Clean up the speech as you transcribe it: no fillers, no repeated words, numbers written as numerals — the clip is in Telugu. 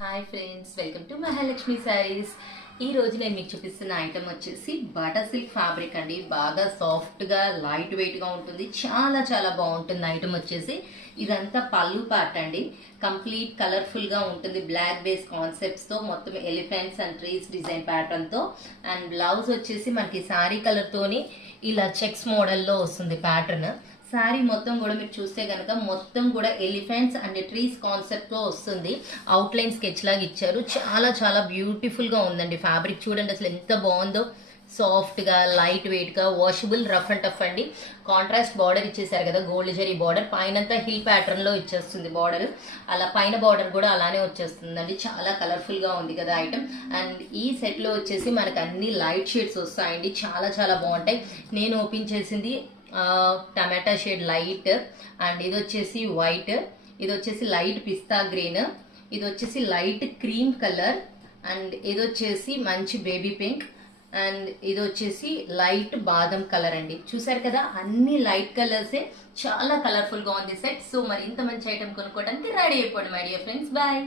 Hi friends, welcome to Mahalakshmi saris. ఈ రోజు నేను మీకు చూపిస్తున్న ఐటమ్ వచ్చేసి బటర్ సిల్క్ ఫ్యాబ్రిక్ అండి. బాగా సాఫ్ట్గా లైట్ వెయిట్గా ఉంటుంది. చాలా చాలా బాగుంటుంది ఐటమ్ వచ్చేసి. ఇదంతా పళ్ళు పార్ట్ అండి. కంప్లీట్ కలర్ఫుల్గా ఉంటుంది. బ్లాక్ బేస్ కాన్సెప్ట్స్తో మొత్తం ఎలిఫెంట్స్ అండ్ ట్రీస్ డిజైన్ ప్యాటర్న్తో. అండ్ బ్లౌజ్ వచ్చేసి మనకి శారీ కలర్తోని ఇలా చెక్స్ మోడల్లో వస్తుంది ప్యాటర్న్. శారీ మొత్తం కూడా మీరు చూస్తే కనుక మొత్తం కూడా ఎలిఫెంట్స్ అండ్ ట్రీస్ కాన్సెప్ట్ తో వస్తుంది. అవుట్ లైన్ స్కెచ్ లాగా ఇచ్చారు. చాలా చాలా బ్యూటిఫుల్ గా ఉందండి ఫ్యాబ్రిక్. చూడండి అసలు ఎంత బాగుందో. సాఫ్ట్ గా లైట్ వెయిట్ గా వాషబుల్ రఫ్ అండ్ టఫ్ అండి. కాంట్రాస్ట్ బార్డర్ ఇచ్చేసారు కదా, గోల్డ్ జరీ బార్డర్. పైనంతా హిల్ ప్యాటర్న్ లో ఇచ్చేస్తుంది బార్డర్. అలా పైన బార్డర్ కూడా అలానే వచ్చేస్తుందండి. చాలా కలర్ఫుల్ గా ఉంది కదా ఐటమ్. అండ్ ఈ సెట్ లో వచ్చేసి మనకు అన్ని లైట్ షేడ్స్ వస్తాయండి. చాలా చాలా బాగుంటాయి. నేను ఓపెన్ చేసింది టమాటా షేడ్ లైట్, అండ్ ఇది వచ్చేసి వైట్, ఇది వచ్చేసి లైట్ పిస్తా గ్రీన్, ఇది వచ్చేసి లైట్ క్రీమ్ కలర్, అండ్ ఇది వచ్చేసి మంచి బేబీ పింక్, అండ్ ఇది వచ్చేసి లైట్ బాదం కలర్ అండి. చూసారు కదా, అన్ని లైట్ కలర్సే. చాలా కలర్ఫుల్ గా ఉంది సెట్. సో మరి ఇంత మంచి ఐటమ్ కొనుక్కోవడానికి రెడీ అయిపోండి మై డియర్ ఫ్రెండ్స్. బాయ్.